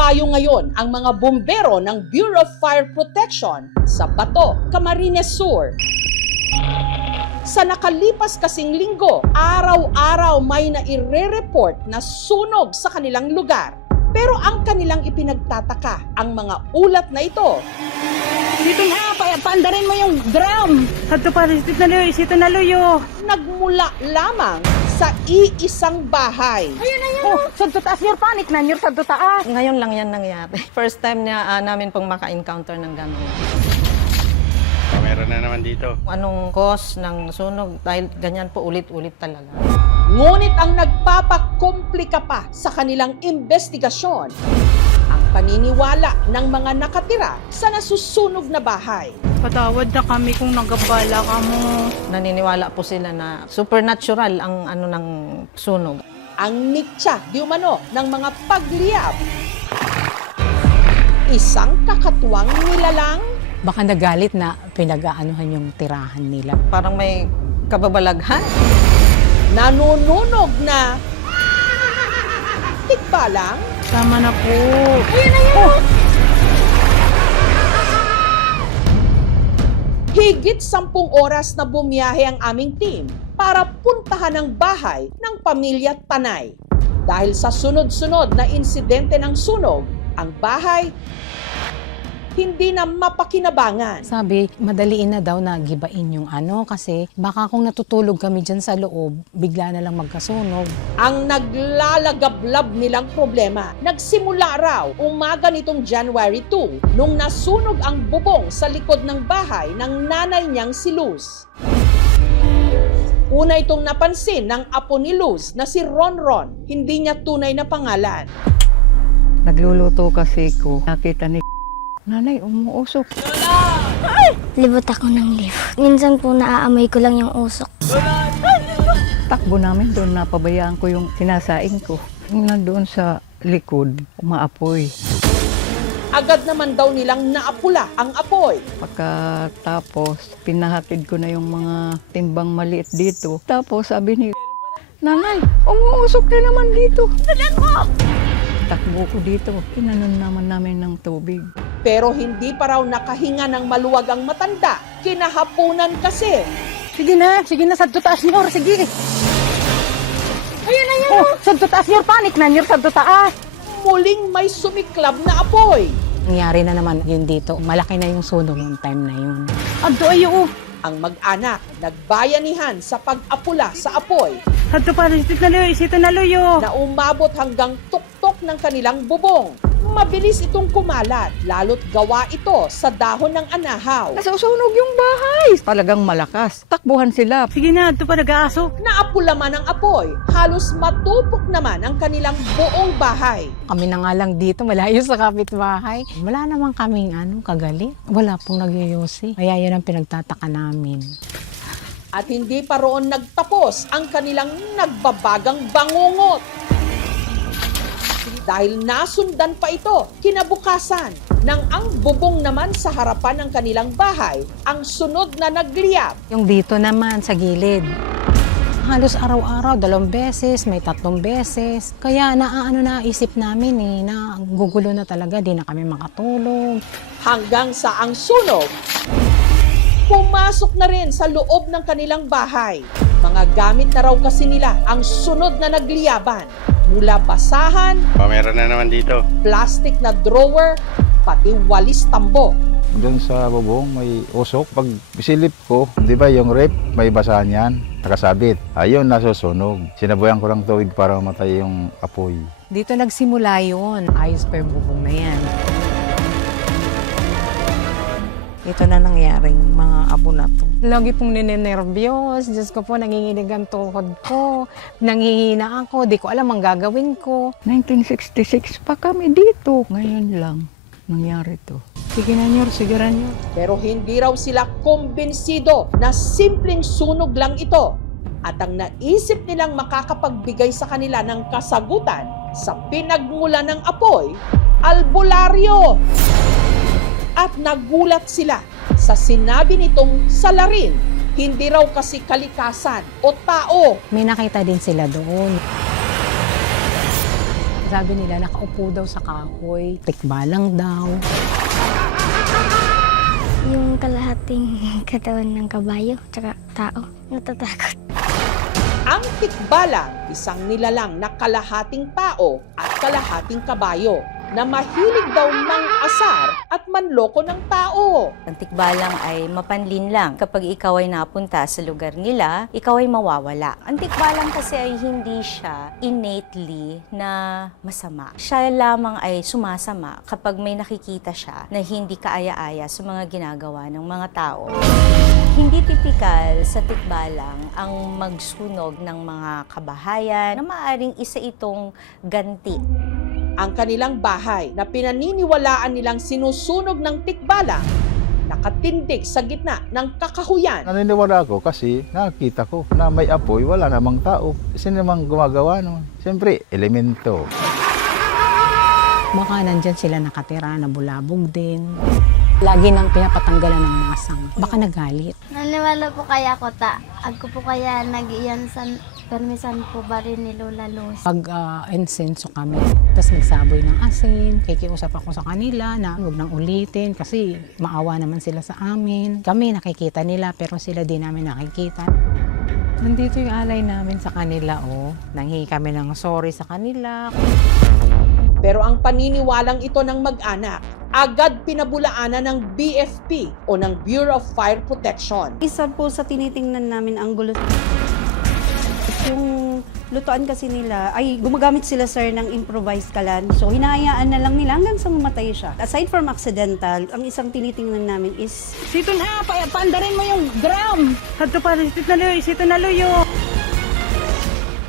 Nakabayo ngayon ang mga bumbero ng Bureau of Fire Protection sa Bato, Camarines Sur. Sa nakalipas kasing linggo, araw-araw may naire-report na sunog sa kanilang lugar. Pero ang kanilang ipinagtataka, ang mga ulat na ito, Dito na, paandarin mo yung drum. Hato pa, sito na luyo. nagmula lamang sa iisang bahay. Oh, sadto taas your panic na, your sadto taas. Ngayon lang yan nangyari. First time namin pong maka-encounter ng gano'n. Meron na naman dito. Anong cause ng sunog? Dahil ganyan po ulit-ulit talaga. Ngunit ang nagpapakomplika pa sa kanilang investigasyon, ang paniniwala ng mga nakatira sa nasusunog na bahay. Patawad na kami kung nagabala ka mo. Naniniwala po sila na supernatural ang ng sunog. Ang mitya di umano ng mga pagliyab. Isang kakatuwang nilalang, Baka nagalit na pinag-aanuhan yung tirahan nila. Parang may kababalaghan. nanununog na tikbalang, Tama na po. higit 10 oras na bumiyahe ang aming team para puntahan ang bahay ng pamilya Tanay. Dahil sa sunod-sunod na insidente ng sunog, ang bahay hindi na mapakinabangan. Sabi, madaliin na daw na gibain yung kasi baka kung natutulog kami dyan sa loob, bigla na lang magkasunog. Ang naglalagablab nilang problema, nagsimula raw umaga nitong January 2 nung nasunog ang bubong sa likod ng bahay ng nanay niyang si Luz. Una itong napansin ng apo ni Luz na si Ronron, hindi niya tunay na pangalan. Nagluluto kasi ko. Nakita ni Nanay, umuusok. Libot ako ng lift. Minsan po naaamoy ko lang yung usok. Takbo namin doon, napabayaan ko yung sinasaing ko. Yung nandoon sa likod, umaapoy. Agad naman daw nilang naapula ang apoy. Pagkatapos, pinahatid ko na yung mga timbang maliit dito. Tapos sabi ni Nanay, umuusok na naman dito. Dalan mo! Takbo ko dito. Inanon naman namin ng tubig. Pero hindi pa raw nakahinga ng maluwag ang matanda. Kinahapunan kasi. Sige na, sadto taas your, sige. Ayun na yun. Oh, sadto taas your panic na, your sadto taas. Muling may sumiklab na apoy. Nangyari na naman yun dito. Malaki na yung sunog yung time na yun. Adto ayo. Ang mag-anak nagbayanihan sa pag-apula sa apoy Hato pa, sito na luyo. na umabot hanggang tuktok ng kanilang bubong. Mabilis itong kumalat, lalo't gawa ito sa dahon ng anahaw. Nasusunog yung bahay. Talagang malakas. Takbuhan sila. Sige na, adto pa nag-aaso. Naapula man ang apoy, halos matupok naman ang kanilang buong bahay. Kami na nga lang dito, malayo sa kapitbahay. Wala naman kaming kagalit. Wala pong nagyoyosi. Kaya yun ang pinagtataka namin. At hindi pa roon nagtapos ang kanilang nagbabagang bangungot. Dahil nasundan pa ito kinabukasan nang ang bubong naman sa harapan ng kanilang bahay ang sunod na nagliyab. Yung dito naman sa gilid. Halos araw-araw, 2 beses, may 3 beses. Kaya naisip namin na gugulo na talaga, di na kami makatulog. Hanggang sa ang sunog, pumasok na rin sa loob ng kanilang bahay. Mga gamit na raw kasi nila ang sunod na nagliyaban. Mula basahan, Meron na naman dito. plastic na drawer, pati walis tambo. Doon sa bubong may usok. Pag silip ko, di ba yung rep, may basahan yan, nakasabit. Ayun, nasusunog. Sinabuyan ko lang tubig para mamatay yung apoy. Dito nagsimula yun. Ayos pa yung bubong na yan. Ito na nangyaring mga abo na to. Lagi pong ninenervyos. Diyos ko po, nanginginig ang tuhod ko. Nangihina ako. Di ko alam ang gagawin ko. 1966 pa kami dito. Ngayon lang nangyari to. Sige na, nyor, sige na, nyor. Pero hindi raw sila kumbinsido na simpleng sunog lang ito. At ang naisip nilang makakapagbigay sa kanila ng kasagutan sa pinagmula ng apoy, albularyo. At nagulat sila sa sinabi nitong salarin, hindi raw kasi kalikasan o tao. May nakita din sila doon. Sabi nila, nakaupo daw sa kahoy, tikbalang daw. Yung kalahating katawan ng kabayo, tsaka tao, natatakot. Ang tikbalang, isang nilalang na kalahating tao at kalahating kabayo na mahilig daw mang-asar at manloko ng tao. Ang tikbalang ay mapanlin lang. Kapag ikaw ay napunta sa lugar nila, ikaw ay mawawala. Ang tikbalang kasi ay hindi siya innately na masama. Siya lamang ay sumasama kapag may nakikita siya na hindi kaaya-aya sa mga ginagawa ng mga tao. Hindi tipikal sa tikbalang ang magsunog ng mga kabahayan na maaaring isa itong ganti. Ang kanilang bahay na pinaniniwalaan nilang sinusunog ng tikbalang nakatindig sa gitna ng kakahuyan. Naniniwala ako kasi nakita ko na may apoy, wala namang tao. Sino namang gumagawa nun? Siyempre, elemento. Baka nandyan sila nakatira, nabulabog din. Lagi nang pinapatanggalan ng mga sanga. Baka nagalit. Naniwala po kaya ako ako po kaya nag-iyan sa permisan po ba rin ni Lola Luz. Pag insenso kami, tapos nagsaboy ng asin, kikiusap ako sa kanila na huwag nang ulitin kasi maawa naman sila sa amin. Kami nakikita nila pero sila din namin nakikita. Nandito yung alay namin sa kanila, nanghihingi kami ng sorry sa kanila. Pero ang paniniwalang ito ng mag-anak, agad pinabulaanan ng BFP o ng Bureau of Fire Protection. Isa po sa tinitingnan namin ang gulo. Yung lutuan kasi nila, ay gumagamit sila sir ng improvised kalan. So hinahayaan na lang nila hanggang sa mamatay siya. Aside from accidental, ang isang tinitingnan namin is Sito na, paandarin mo yung drum. Hadto pa, sito na luyo.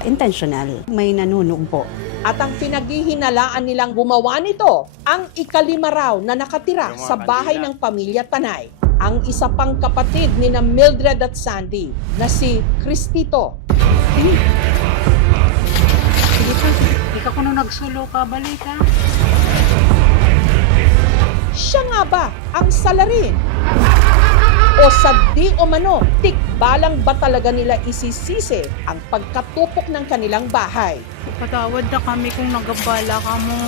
intentional. May nanunog po. At ang pinaghihinalaan nilang gumawa nito, ang ika-5 raw na nakatira sa bahay ng pamilya Tanay. Ang isa pang kapatid ni na Mildred at Sandy na si Cristito. Ikaw kung nagsulo ka, balita. Siya nga ba ang salarin? O sa di o mano, tikbalang ba talaga nila isisisi ang pagkatupok ng kanilang bahay? Patawad na kami kung nagabala ka mo.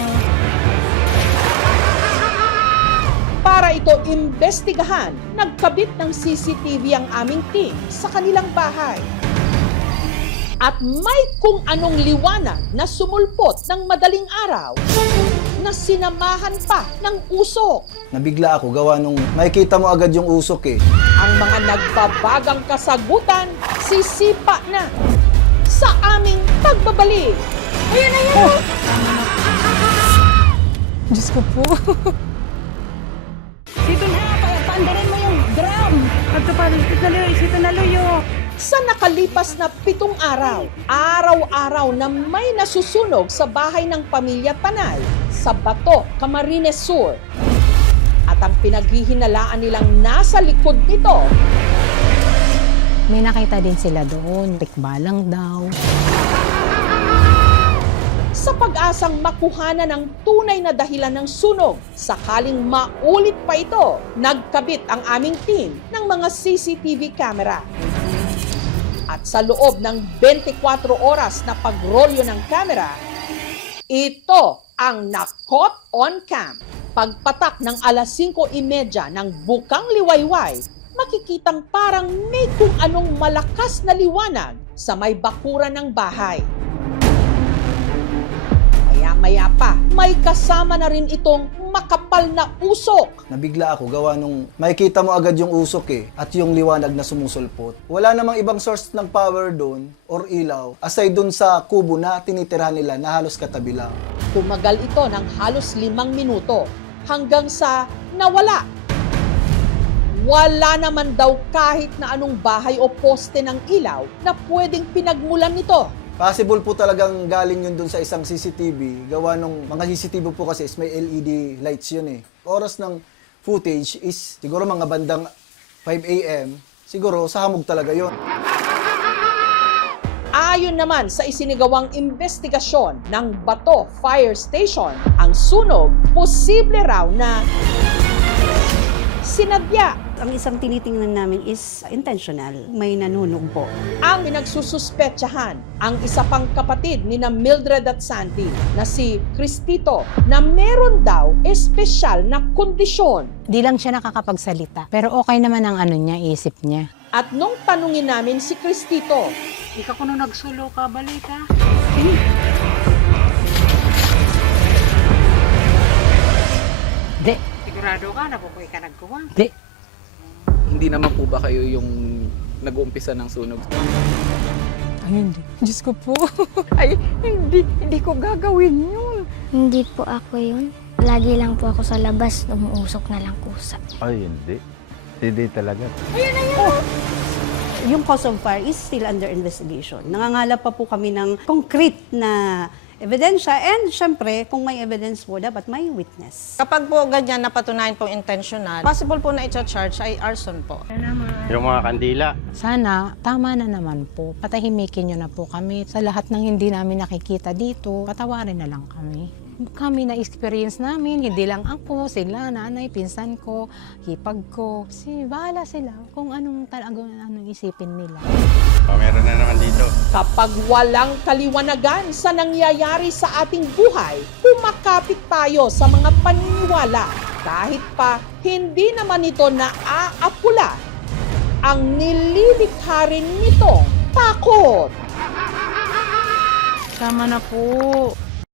Para ito imbestigahan, nagkabit ng CCTV ang aming team sa kanilang bahay. At may kung anong liwanag na sumulpot ng madaling araw na sinamahan pa ng usok. Nabigla ako gawa nung makikita mo agad yung usok eh. Ang mga nagbabagang kasagutan, sisipa na sa aming pagbabalik. Ayan na yan! Diyos ko po. Sito na, paandarin mo yung drum. Hadto pa, sito na luyo. Sa nakalipas na 7 araw, araw-araw na may nasusunog sa bahay ng pamilya Tanay sa Bato, Camarines Sur. At ang pinaghihinalaan nilang nasa likod nito, May nakita din sila doon, tikbalang daw. sa pag-asang makuhanan ng tunay na dahilan ng sunog, sakaling maulit pa ito, nagkabit ang aming team ng mga CCTV camera. At sa loob ng 24 oras na pagrolyo ng camera, ito ang na-caught on cam. Pagpatak ng 5:30 ng bukang liwayway, makikitang parang may kung anong malakas na liwanag sa may bakuran ng bahay. Maya-maya pa, may kasama na rin itong makapal na usok. Nabigla ako gawa nung makikita mo agad yung usok eh at yung liwanag na sumusulpot. Wala namang ibang source ng power doon or ilaw aside doon sa kubo na tinitirahan nila na halos katabi lang. Tumagal ito ng halos 5 minuto hanggang sa nawala. Wala naman daw kahit na anong bahay o poste ng ilaw na pwedeng pinagmulan nito. Possible po talagang galing yun dun sa isang CCTV. Gawa nung mga CCTV po kasi is may LED lights yun eh. Oras ng footage is siguro mga bandang 5 AM. Siguro sa hamog talaga yun. Ayon naman sa isinigawang investigasyon ng Bato Fire Station, ang sunog posible raw na sinadya. Ang isang tinitingnan namin is intentional, may nanunog po. Ang pinagsususpetsahan ang isa pang kapatid ni na Mildred at Sandy na si Cristito na meron daw espesyal na kondisyon. Di lang siya nakakapagsalita, pero okay naman ang ano niya, isip niya. At nung tanungin namin si Cristito, Ikaw kuno nagsulo ka, balita. Di. Sigurado ka na bukoy ka nagkuha? Di. Hindi naman po ba kayo yung nag-uumpisa ng sunog? Ay, hindi. Diyos ko po. Ay, hindi ko gagawin yun. Hindi po ako yun. Lagi lang po ako sa labas, umuusok na lang kusa. Ay, hindi. Hindi talaga. Yung cause of fire is still under investigation. Nangangalap pa po kami ng concrete na ebidensya and syempre, kung may evidence po, dapat may witness. Kapag po ganyan napatunayan po intentional, possible po na i-charge ay arson po. Yung mga kandila. Sana, tama na naman po. Patahimikin nyo na po kami. Sa lahat ng hindi namin nakikita dito, patawarin na lang kami. Kami na experience namin, hindi lang ako, sila, nanay, pinsan ko, hipag ko. Bahala sila kung anong isipin nila. Meron na naman dito. kapag walang kaliwanagan sa nangyayari sa ating buhay, kumakapit tayo sa mga paniniwala kahit pa hindi naman ito naaapula. Ang nililikha rin nitong takot. Tama na po.